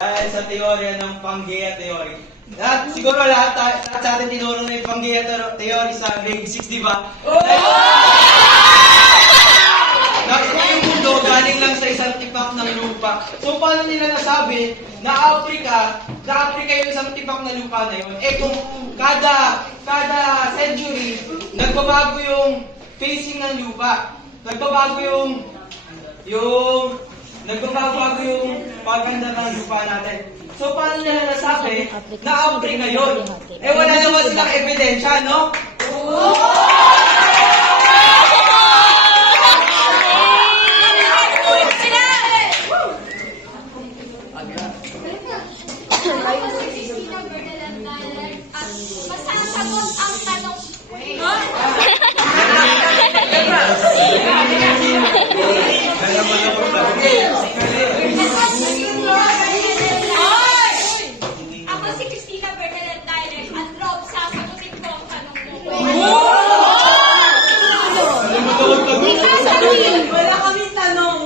Dahil sa teorya ng Pangea theory. At siguro lahat sa atin tinuro na yung Pangea theory sa grade 6, di ba? Na yung mundo galing lang sa isang tipak ng lupa. So paano nila nasabi na Africa yung isang tipak na lupa na yun? Eh kung kada century, nagbabago yung facing ng lupa. Nagbabago yung paganda ng lupa natin. So, paano nila nasabi na Africa yun? Eh, wala naman silang ebidensya, no? Masasagot ang tanong. Ako si Christina Bernalan Tyler at Rob, sasagutin ko ang tanong mo. Wala kaming tanong.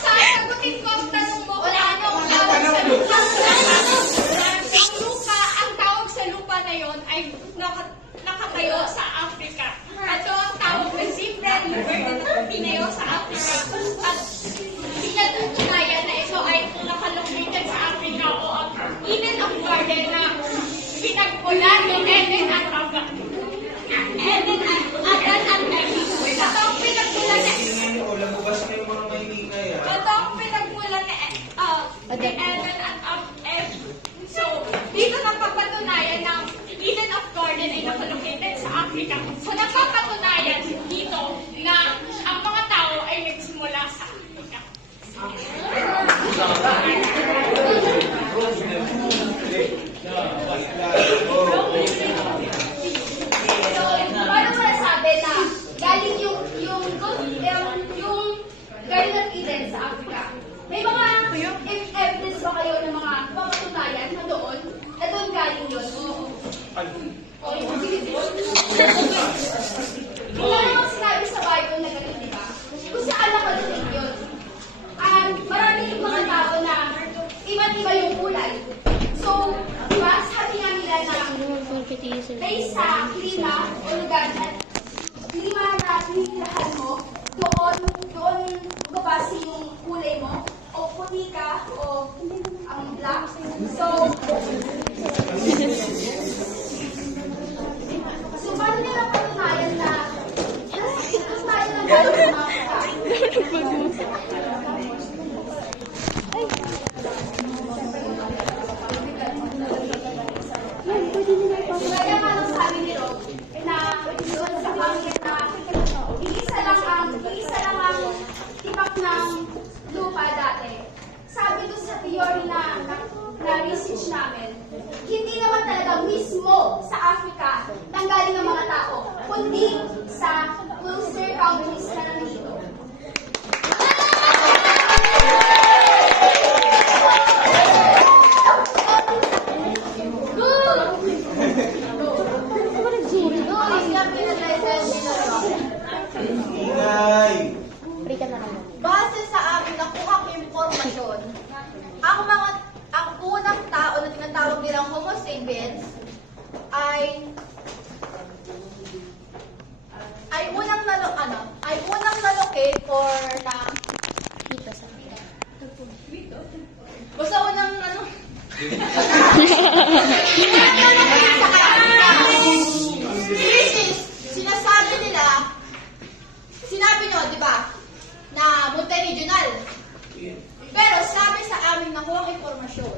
Sasagutin ko ang tanong mo. Wala anong tawag sa lupa. Ang tawag sa lupa na yon ay nakatayo sa Africa. At ang tawag na Zimbabwe na pinayo sa Africa. At pinatutunayan na ito ay nakalocated sa Africa o ang Eden of Garden na pinagpula ni Eden at Ava. Eden at Adan at Eva. Ito ang pinagpula na Labas na yung mga mahiningay, ha? ito ang pinagpula ni Eden at Eva. So, dito napapatunayan na Eden of Garden ay nakalocated sa Africa. So, napapatunayan dito na ang mga tao ay nagsimula sa Africa. So, paano mo nasabi na galing yung Garden of Eden sa Africa? May mga evidence ba kayo ng mga papatunayan na doon? Na doon galing yun? Wala namang sinabi sa Bible na ganun, di ba? Kung saan nakalulog yun. Marami yung mga tao na iba't iba yung kulay. So, di ba, sabi nga nila na based sa klima o lugar na klima na tinitirahan mo, doon babase yung kulay mo, o puti ka, o ang black. So, paano nila patunayan na galing sa mga Kaya nga nung sabi ni Rob, na doon sa pangit na iisa lang ang tipak ng lupa dati. Sabi doon sa theory na research namin, hindi naman talaga mismo sa Africa nanggaling ng mga tao, kundi sa Ulster countries na nandito. Ingay! Base sa aking nakuhang impormasyon, ang unang tao na tinatawag nilang Homo sapiens ay unang nalocate or na basta unang sinabi nyo, di ba, na multi-regional. Pero sabi sa aming nakuhang informasyon,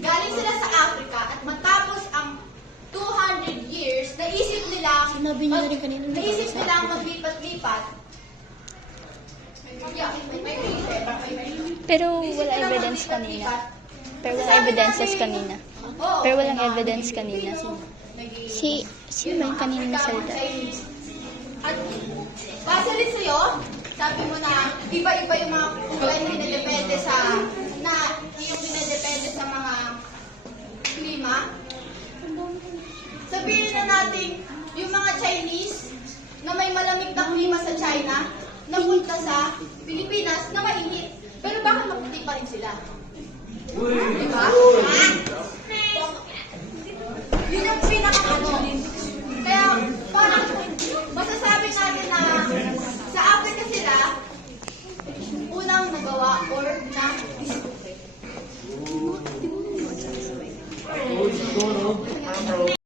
galing sila sa Africa at matapos ang 200 years, naisip nilang maglipat-lipat. Pero wala evidence kanina. Pero walang evidence kanina. Sino ba yung kanina na salita? At base rin sa'yo, sabi mo na iba-iba yung mga kulay na dinedepende sa mga klima. Sabihin na natin, yung mga Chinese, na may malamig na klima sa China, napunta sa Pilipinas na mainit. Pero bakit maputi pa rin sila? Diba? Yun ang pinaka-ano. Kaya parang masasabi natin na sa Africa sila unang nagawa or na